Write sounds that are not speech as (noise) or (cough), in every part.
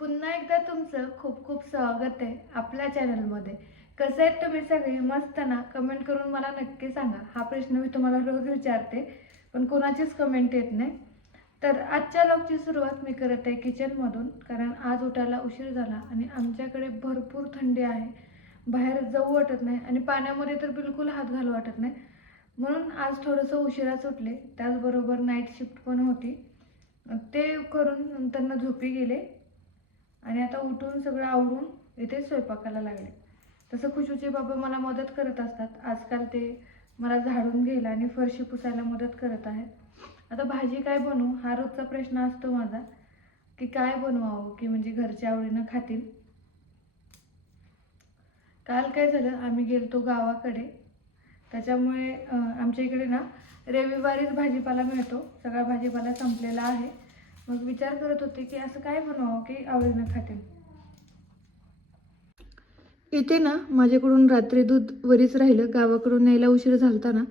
पुन्हा एकदा तुमचं खूप खूप स्वागत आहे आपल्या चॅनलमध्ये. कसं आहेत तुम्ही सगळे? मस्त ना? कमेंट करून मला नक्की सांगा. हा प्रश्न मी तुम्हाला रोज विचारते पण कोणाचीच कमेंट येत नाही. तर आजच्या लॉगची सुरुवात मी करत आहे किचनमधून कारण आज उठायला उशीर झाला आणि आमच्याकडे भरपूर थंडी आहे. बाहेर जाऊ वाटत नाही आणि पाण्यामध्ये तर बिलकुल हात घालू वाटत नाही. म्हणून आज थोडंसं उशिरा सुटले त्याचबरोबर नाईट शिफ्ट पण होती. ते करून नंतर झोपी गेले. आणि आता उठून सगळं आवरून इथे स्वयंपाकाला लागले. तसं खुशूचे बाबा मला मदत करत असतात. आजकाल ते मला झाडून घ्यायला आणि फरशी पुसायला मदत करत आहेत. आता भाजी काय बनवू? हा रोजचा प्रश्न असतो माझा. की काय बनवावं? की म्हणजे घरच्या आवडीनं खातील? काल काय झालं? आम्ही गेलतो गावाकडे. त्याच्यामुळे आमच्या इकडे ना रविवारीच भाजीपाला मिळतो. सगळा भाजीपाला संपलेला आहे. मग विचार करत होते की असं काय बनवावं की आवडीनं खाते. इथे ना माझ्याकडून रात्री दूध वरीच राहिलं गावाकडून यायला उशीर झालता ना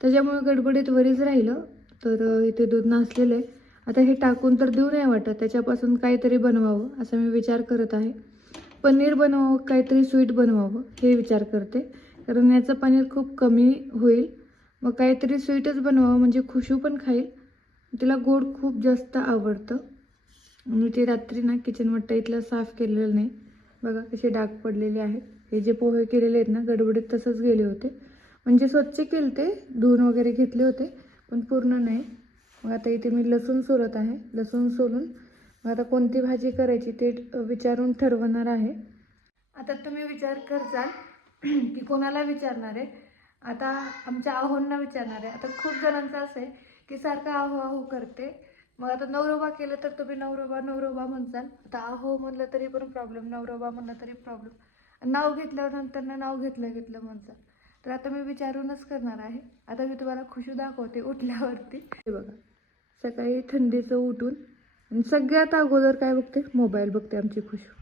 त्याच्यामुळे गडबडीत वरीच राहिलं तर इथे दूध नासलेलं आहे. आता हे टाकून तर देऊ नाही वाटत त्याच्यापासून काहीतरी बनवावं असा मी विचार करत आहे. पनीर बनवावं काहीतरी स्वीट बनवावं हे विचार करते. कारण याचं पनीर खूप कमी होईल. मग काहीतरी स्वीटच बनवावं म्हणजे खुशू पण खाईल. तिला गोड खूप जास्त आवडतं. मी ते रात्री ना किचन वाटतं इथलं साफ केलेलं नाही. बघा कसे डाग पडलेले आहेत हे जे पोहे केलेले आहेत ना गडबडीत तसंच गेले होते. म्हणजे स्वच्छ केले ते धुवून वगैरे घेतले होते पण पूर्ण नाही. मग आता इथे मी लसूण सोलत आहे. लसूण सोलून मग आता कोणती भाजी करायची ते विचारून ठरवणार आहे. आता तुम्ही विचार करसाल की कोणाला विचारणार आहे? आता आमच्या आहोंना विचारणार आहे. आता खूप जणांचं असं आहे की सारखं आहो आहो करते. मग आता नवरोबा केलं तर तुम्ही नवरोबा नवरोबा म्हणसाल. आता आहो म्हणलं तरी पण प्रॉब्लेम नवरोबा म्हणलं तरी प्रॉब्लेम नाव घेतल्यावर नंतर ना नाव घेतलं घेतलं म्हणसाल. तर आता मी विचारूनच करणार आहे. आता मी तुम्हाला खुशू दाखवते उठल्यावरती. हे बघा सकाळी थंडीचं उठून आणि सगळ्यात अगोदर काय बघते? मोबाईल बघते आमची खुशू.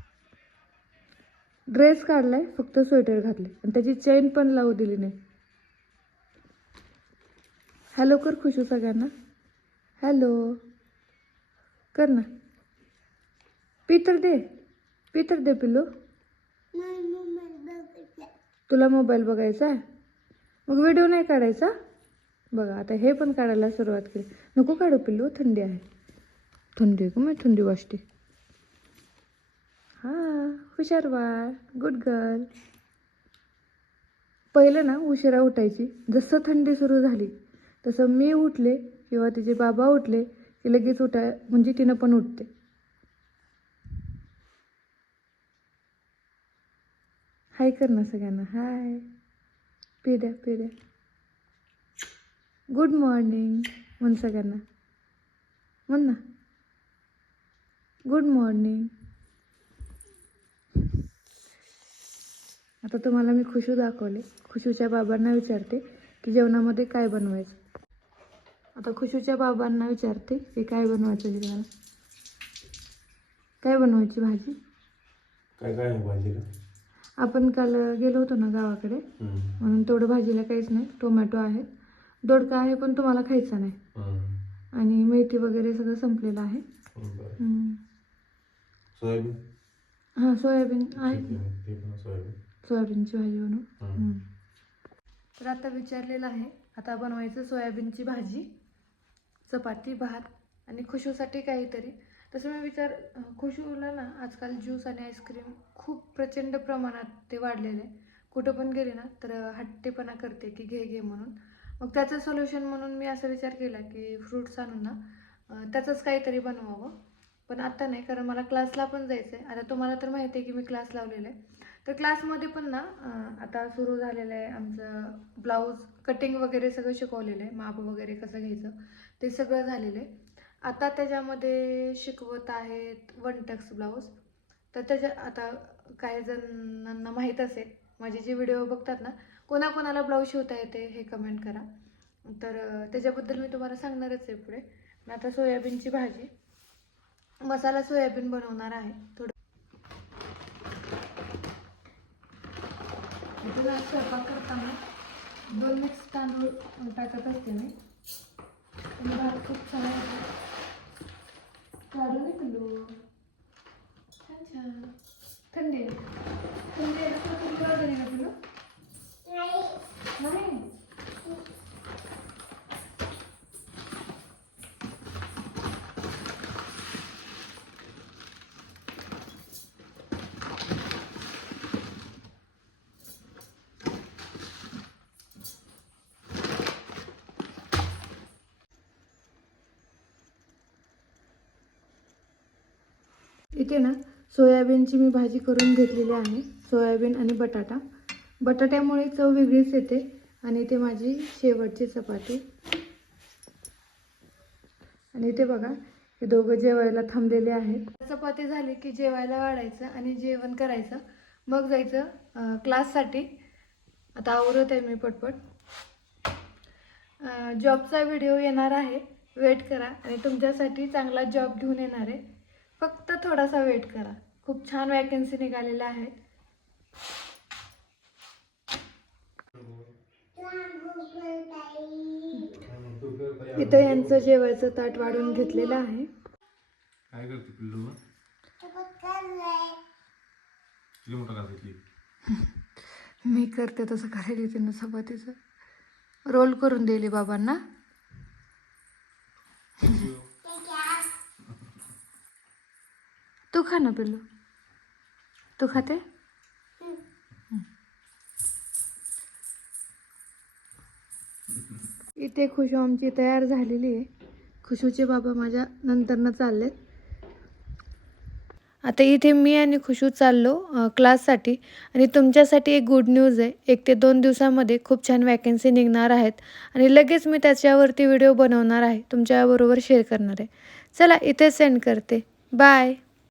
ड्रेस काढलाय फक्त स्वेटर घातले. आणि त्याची चेन पण लावू दिली नाही. हॅलो कर खुशू सगळ्यांना. हॅलो. कर ना. पितर दे. पितर दे पिल्लू. तुला मोबाईल बघायचा आहे? मग व्हिडिओ नाही काढायचा? बघा आता हे पण काढायला सुरुवात केली. नको काढू पिल्लू थंडी आहे. थंडी आहे का मी थंडी वाजते. हां हुशार बाळ. गुड गर्ल पहिलं ना उशिरा उठायची. जसं थंडी सुरू झाली तसं मी उठले किंवा तिचे बाबा उठले की लगेच उठाय म्हणजे तिनं पण उठते. हाय कर ना सगळ्यांना. हाय. पी द्या गुड मॉर्निंग म्हण सगळ्यांना. म्हण ना. गुड मॉर्निंग आता तुम्हाला मी खुशू दाखवले. खुशूच्या बाबांना विचारते की जेवणामध्ये काय बनवायचं? आता खुशूच्या बाबांना विचारते की काय बनवायचं जेवणाला काय बनवायची भाजी काय काय आहे भाजीला आपण काल गेलो होतो ना गावाकडे हम्म. म्हणून तेवढं भाजीला काहीच नाही टोमॅटो आहे दोडका आहे पण तुम्हाला खायचा नाही हम्म. आणि मेथी वगैरे सगळं संपलेलं आहे बरं. हम्म. सोयाबीन हां सोयाबीन आहे ठीक आहे. ते पण सोयाबीन सोयाबीनची भाजी बनवू हम्म. हम्म. तर आता विचारलेलं आहे आता बनवायचं सोयाबीनची भाजी चपाती भात आणि खुशूसाठी काहीतरी. तसं मी विचार खुशूला ना आजकाल ज्यूस आणि आईस्क्रीम खूप प्रचंड प्रमाणात ते वाढलेले. आहे कुठं पण गेले ना तर हट्टेपणा करते की घे घे म्हणून. मग त्याचं सोल्युशन म्हणून मी असा विचार केला की फ्रूट्स आणून ना त्याचंच काहीतरी बनवावं. पण आत्ता नाही कारण मला क्लासला पण जायचं आहे आता तुम्हाला तर माहिती आहे की मी क्लास लावलेला आहे. तर क्लासमध्ये पण ना आता सुरू झालेलं आहे आमचं ब्लाऊज कटिंग वगैरे सगळं शिकवलेलं आहे माप वगैरे कसं घ्यायचं ते सगळं झालेलं आहे. आता त्याच्यामध्ये शिकवत आहेत वन टक्स ब्लाऊज. तर त्याच्या आता काही जणांना माहीत असेल माझे जे व्हिडिओ बघतात ना कोणाकोणाला ब्लाऊज शिवता येते हे कमेंट करा. तर त्याच्याबद्दल मी तुम्हाला सांगणारच आहे पुढे. मी आता सोयाबीनची भाजी मसाला सोयाबीन बनवणार आहे. थोडं इथं स्वयंपाक करताना दोन मिक्स तांदूळ टाकत असते मी आणि भात खूप छान काढून निघलो छान छान. थंडी इथे ना सोयाबीनची मी भाजी करून घेतलेली आहे. सोयाबीन आणि बटाटा. बटाट्यामुळे चव वेगळीच येते आणि इथे माझी शेवटची चपाती. आणि इथे बघा हे दोघं जेवायला थांबलेले आहेत. चपाती झाली की जेवायला वाढायचं आणि जेवण करायचं. मग जायचं क्लाससाठी. आता आवरत आहे मी पटपट. जॉबचा व्हिडिओ येणार आहे. वेट करा आणि तुमच्यासाठी चांगला जॉब घेऊन येणार आहे. फक्त थोडासा वेट करा. खूप छान वॅकन्सी निघालेल्या आहेत इथं यांचं जेवायचं ताट वाढून घेतलेलं आहे. काय करते पिल्लू? किती मोठं घातली? (laughs) मी करते तसं करायला येते ना चपातीचं रोल करून दिली बाबांना. तू खा ना पिल्लू. तू खाते? इथे खुशू आमची तयार झालेली आहे. खुशूचे बाबा माझ्या नंतरनं चाललेत. आता इथे मी आणि खुशू चाललो क्लाससाठी. आणि तुमच्यासाठी एक गुड न्यूज आहे. एक ते दोन दिवसामध्ये खूप छान वॅकन्सी निघणार आहेत. आणि लगेच मी त्याच्यावरती व्हिडिओ बनवणार आहे. तुमच्याबरोबर शेअर करणार आहे. चला इथे सेंड करते. बाय